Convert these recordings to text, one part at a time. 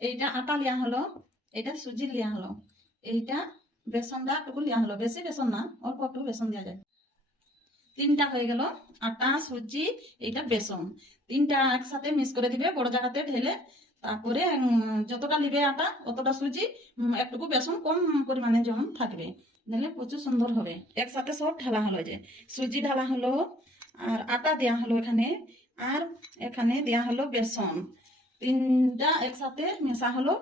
এইটা আটা লিয়া হলো, এটা সুজি লিয়া হলো, এইটা বেসনটা একটু লিয়া হলো, বেশি বেসন না, অল্প একটু বেসন দেওয়া যায়। তিনটা হয়ে গেল, আটা সুজি এইটা বেসন, তিনটা একসাথে মিক্স করে দিবে বড় জায়গাতে ঢেলে। তারপরে যতটা নিবে আটা অতটা সুজি, একটুকু বেসন কম পরিমাণে যেমন থাকবে, দিলে প্রচুর সুন্দর হবে। একসাথে সব ঢালা হলো, যে সুজি ঢালা হলো, আর আটা দেওয়া হলো এখানে, আর এখানে দেওয়া হলো বেসন, তিনটা একসাথে মেশা হলো।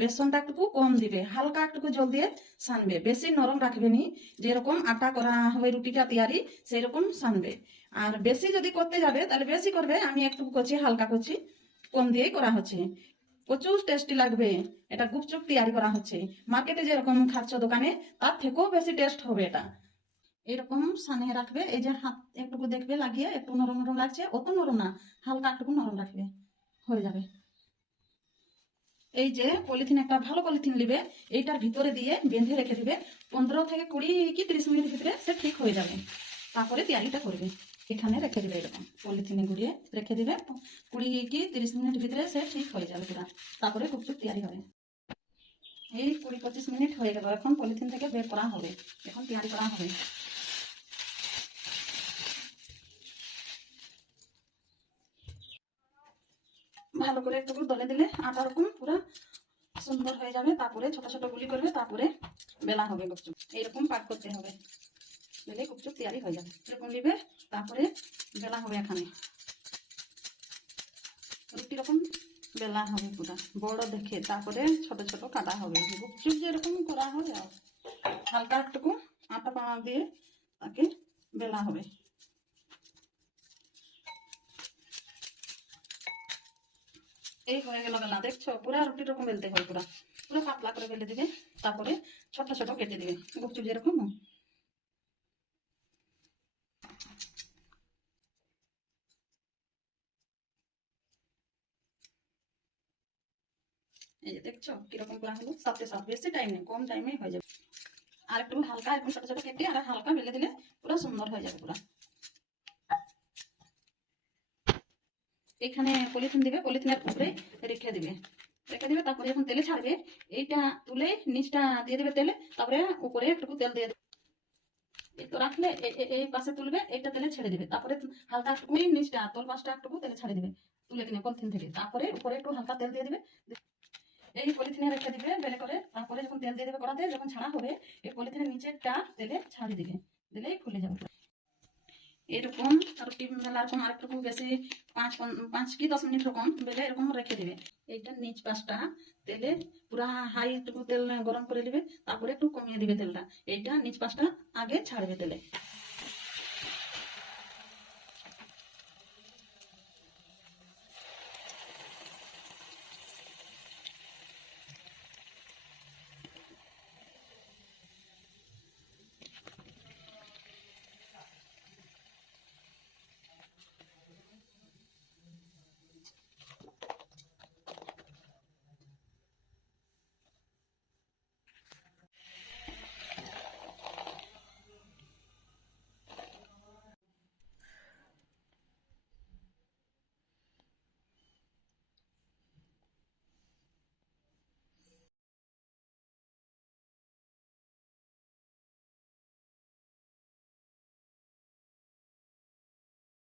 বেসনটা একটু কম দিবে, হালকা একটু জল দিয়ে সানবে, বেশি নরম রাখবে নি, যেরকম আটা করা হবে রুটিটা তৈরি সেই রকম সানবে। আর বেশি যদি করতে যাবে তাহলে বেশি করবে, আমি একটু করছি হালকা করছি, কম দিয়েই করা হচ্ছে। প্রচুর টেস্টি লাগবে, এটা গুপচুপ তৈরি করা হচ্ছে, মার্কেটে যেরকম খাচ্ছ দোকানে তার থেকেও বেশি টেস্ট হবে এটা। এরকম সানিয়ে রাখবে, এই যে হাত একটুকু দেখবে লাগিয়ে একটু নরম নরম লাগছে, অত নরম না, হালকা একটু নরম রাখবে, হয়ে যাবে। এই যে পলিথিন, একটা ভালো পলিথিন নিবে, এইটার ভিতরে দিয়ে বেঁধে রেখে দিবে, 15 থেকে 20 কি 30 মিনিট ভিতরে সে ঠিক হয়ে যাবে। তারপরে তৈরিটা করবে, এখানে রেখে দিবে, এরকম পলিথিনে গুড়িয়ে রেখে দিবে, 20 কি 30 মিনিট ভিতরে সে ঠিক হয়ে যাবে পুরা। তারপরে গুপচুপ তৈরি হবে। এই 20-25 মিনিট হয়ে গেল, এখন পলিথিন থেকে বের করা হবে, এখন তৈরি করা হবে। ভালো করে একটু দলে দিলে আটা রকম পুরো সুন্দর হয়ে যাবে। তারপরে ছোট ছোট গুলি করবে, তারপরে বেলা হবে গুপচুপ, এইরকম পাক করতে হবে, দিলে গুপচুপ তৈরি হয়ে যাবে। এরকম নিবে, তারপরে বেলা হবে, এখানে রুটি রকম বেলা হবে পুরো বড় দেখে, তারপরে ছোট ছোট কাটা হবে, গুপচুপ যেরকম করা হয় আর হালকা একটুকু আটা পানা দিয়ে তাকে বেলা হবে। এই হয়ে গেল বেলা, দেখছো পুরা রুটি রকম বেলতে হয়, পুরা পুরো পাতলা করে বেলে দিবে, তারপরে ছোট ছোট কেটে দিবে গুপচুপ যেরকম। এই যে দেখছো কিরকম করা হলো, সাথে সাথে বেশি টাইম নেই, কম টাইমে হয়ে যাবে। আর একটু হালকা এরকম ছোট ছোট কেটে আর হালকা বেলে দিলে পুরো সুন্দর হয়ে যাবে পুরো। এখানে পলিথিন দিবে, পলিথিনের উপরে রেখে দিবে, রেখে দিবে, তারপরে যখন তেলে ছাড়বে এইটা তুলে নিচটা দিয়ে দিবে তেলে, তারপরে উপরে একটু তেল দিয়ে দেবে। এই তো রাখলে এই পাশে তুলবে, এইটা তেলে ছেড়ে দিবে, তারপরে হালকা একটু নিচটা তোল পাশটা একটু তেলে ছাড়ে দিবে, তুলে কিনে পলিথিন থেকে, তারপরে উপরে একটু হালকা তেল দিয়ে দিবে, এই পলিথিনে রেখে দিবে বেলে করে। তারপরে যখন তেল দিয়ে দেবে কড়াতে, যখন ছাড়া হবে এই পলিথিনের নিচেরটা তেলে ছাড়িয়ে দিবে, দিলেই ফুলে যাবে এরকম। রুটি বেলা এরকম আরেকটু বেশি 5 কি 10 মিনিট রকম বেলে এরকম রেখে দিবে। এইটার নিচ পাশটা তেলে পুরা হাই একটু তেল গরম করে দিবে, তারপরে একটু কমিয়ে দিবে তেলটা, এইটা নিচ পাশটা আগে ছাড়বে তেলে।